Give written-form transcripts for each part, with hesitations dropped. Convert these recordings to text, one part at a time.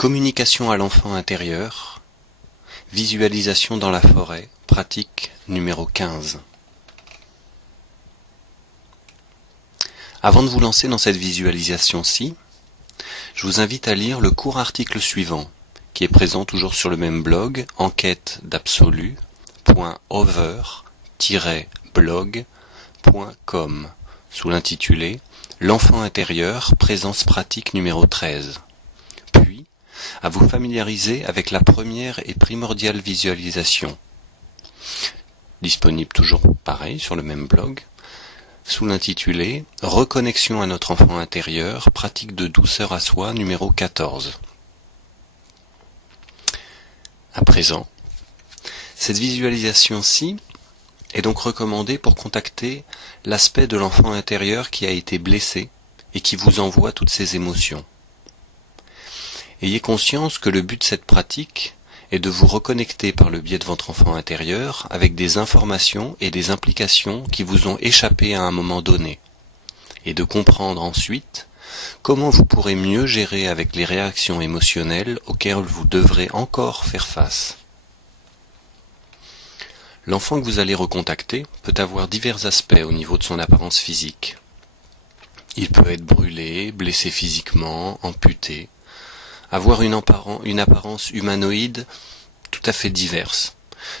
Communication à l'enfant intérieur, visualisation dans la forêt, pratique numéro 15. Avant de vous lancer dans cette visualisation-ci, je vous invite à lire le court article suivant, qui est présent toujours sur le même blog, enquête-d'absolu.over-blog.com, sous l'intitulé « L'enfant intérieur, présence pratique numéro 13 ». Puis, à vous familiariser avec la première et primordiale visualisation, disponible toujours pareil sur le même blog, sous l'intitulé « Reconnexion à notre enfant intérieur, pratique de douceur à soi numéro 14 ». À présent, cette visualisation-ci est donc recommandée pour contacter l'aspect de l'enfant intérieur qui a été blessé et qui vous envoie toutes ces émotions. Ayez conscience que le but de cette pratique est de vous reconnecter par le biais de votre enfant intérieur avec des informations et des implications qui vous ont échappé à un moment donné, et de comprendre ensuite comment vous pourrez mieux gérer avec les réactions émotionnelles auxquelles vous devrez encore faire face. L'enfant que vous allez recontacter peut avoir divers aspects au niveau de son apparence physique. Il peut être brûlé, blessé physiquement, amputé, avoir une apparence humanoïde tout à fait diverse.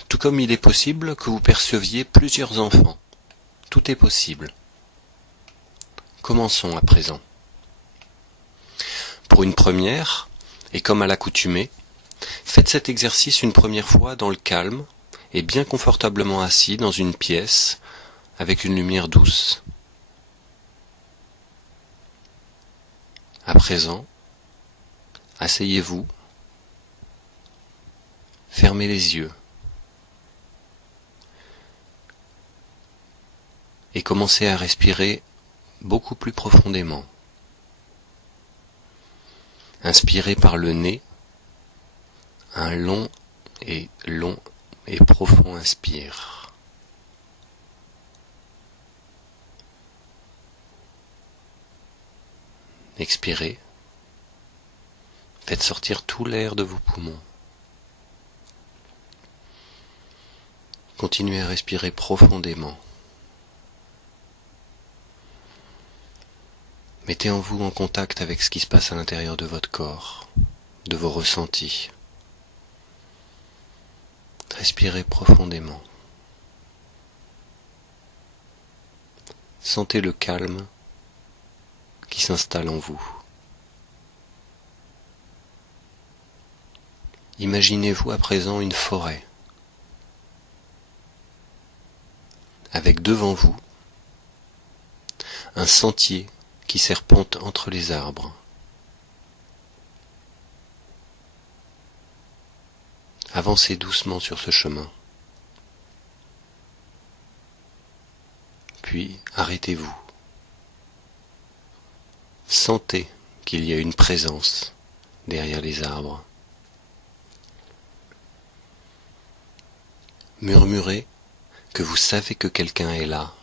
Tout comme il est possible que vous perceviez plusieurs enfants. Tout est possible. Commençons à présent. Pour une première, et comme à l'accoutumée, faites cet exercice une première fois dans le calme et bien confortablement assis dans une pièce avec une lumière douce. À présent, asseyez-vous, fermez les yeux et commencez à respirer beaucoup plus profondément. Inspirez par le nez, un long et profond inspire. Expirez. Faites sortir tout l'air de vos poumons. Continuez à respirer profondément. Mettez-vous en contact avec ce qui se passe à l'intérieur de votre corps, de vos ressentis. Respirez profondément. Sentez le calme qui s'installe en vous. Imaginez-vous à présent une forêt, avec devant vous un sentier qui serpente entre les arbres. Avancez doucement sur ce chemin, puis arrêtez-vous. Sentez qu'il y a une présence derrière les arbres. Murmurez que vous savez que quelqu'un est là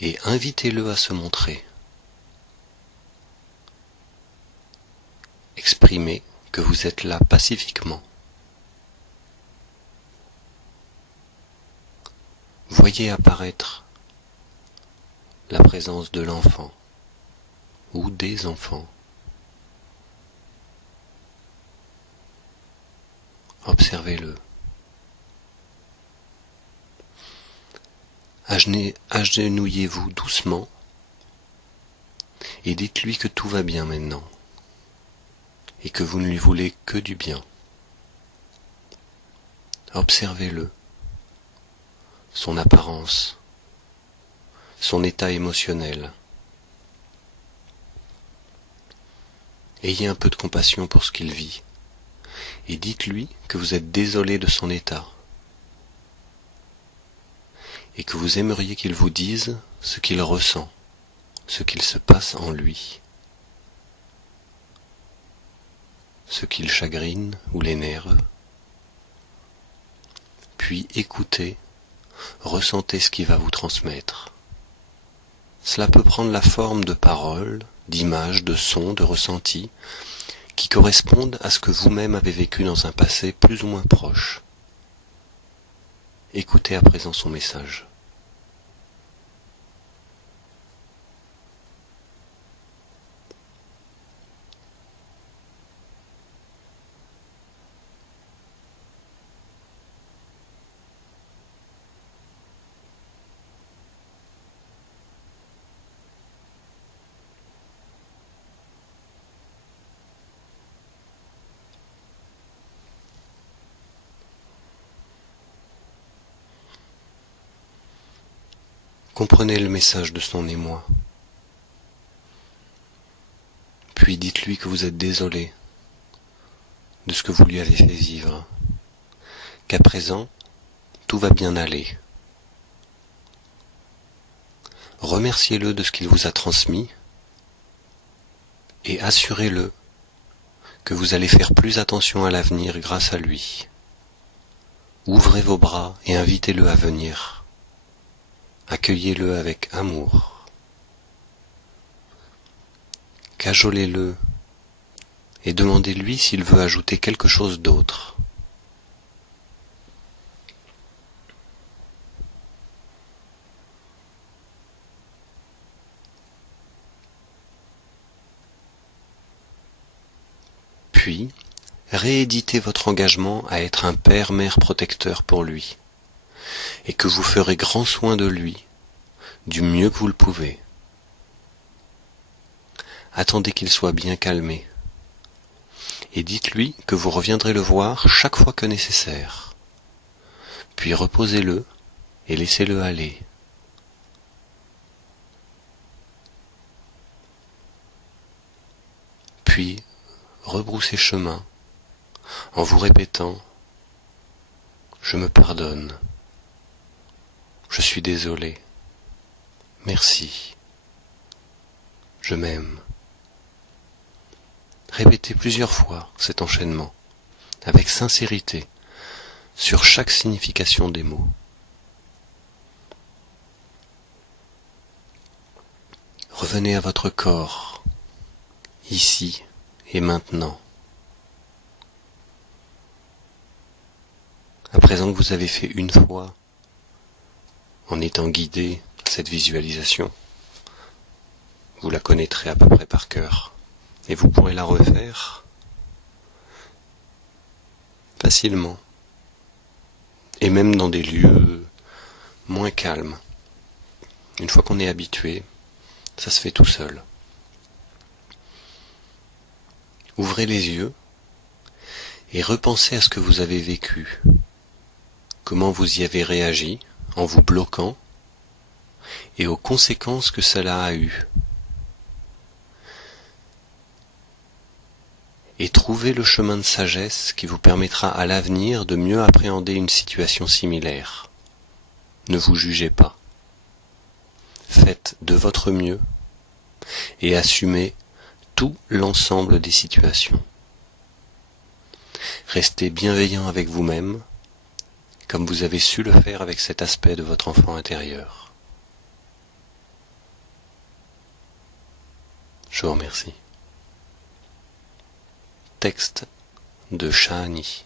et invitez-le à se montrer. Exprimez que vous êtes là pacifiquement. Voyez apparaître la présence de l'enfant ou des enfants. Observez-le. Agenouillez-vous doucement et dites-lui que tout va bien maintenant et que vous ne lui voulez que du bien. Observez-le, son apparence, son état émotionnel. Ayez un peu de compassion pour ce qu'il vit et dites-lui que vous êtes désolé de son état et que vous aimeriez qu'il vous dise ce qu'il ressent, ce qu'il se passe en lui, ce qui le chagrine ou l'énerve. Puis écoutez, ressentez ce qu'il va vous transmettre. Cela peut prendre la forme de paroles, d'images, de sons, de ressentis, qui correspondent à ce que vous-même avez vécu dans un passé plus ou moins proche. Écoutez à présent son message. Comprenez le message de son émoi. Puis dites-lui que vous êtes désolé de ce que vous lui avez fait vivre, qu'à présent, tout va bien aller. Remerciez-le de ce qu'il vous a transmis et assurez-le que vous allez faire plus attention à l'avenir grâce à lui. Ouvrez vos bras et invitez-le à venir. Accueillez-le avec amour. Cajolez-le et demandez-lui s'il veut ajouter quelque chose d'autre. Puis, rééditez votre engagement à être un père-mère protecteur pour lui, et que vous ferez grand soin de lui, du mieux que vous le pouvez. Attendez qu'il soit bien calmé, et dites-lui que vous reviendrez le voir chaque fois que nécessaire. Puis reposez-le et laissez-le aller. Puis rebroussez chemin en vous répétant « Je me pardonne, je suis désolé, merci, je m'aime ». Répétez plusieurs fois cet enchaînement, avec sincérité, sur chaque signification des mots. Revenez à votre corps, ici et maintenant. À présent que vous avez fait une fois, en étant guidé à cette visualisation, vous la connaîtrez à peu près par cœur. Et vous pourrez la refaire facilement. Et même dans des lieux moins calmes. Une fois qu'on est habitué, ça se fait tout seul. Ouvrez les yeux et repensez à ce que vous avez vécu. Comment vous y avez réagi en vous bloquant et aux conséquences que cela a eues. Et trouvez le chemin de sagesse qui vous permettra à l'avenir de mieux appréhender une situation similaire. Ne vous jugez pas. Faites de votre mieux et assumez tout l'ensemble des situations. Restez bienveillant avec vous-même, comme vous avez su le faire avec cet aspect de votre enfant intérieur. Je vous remercie. Texte de Shahani.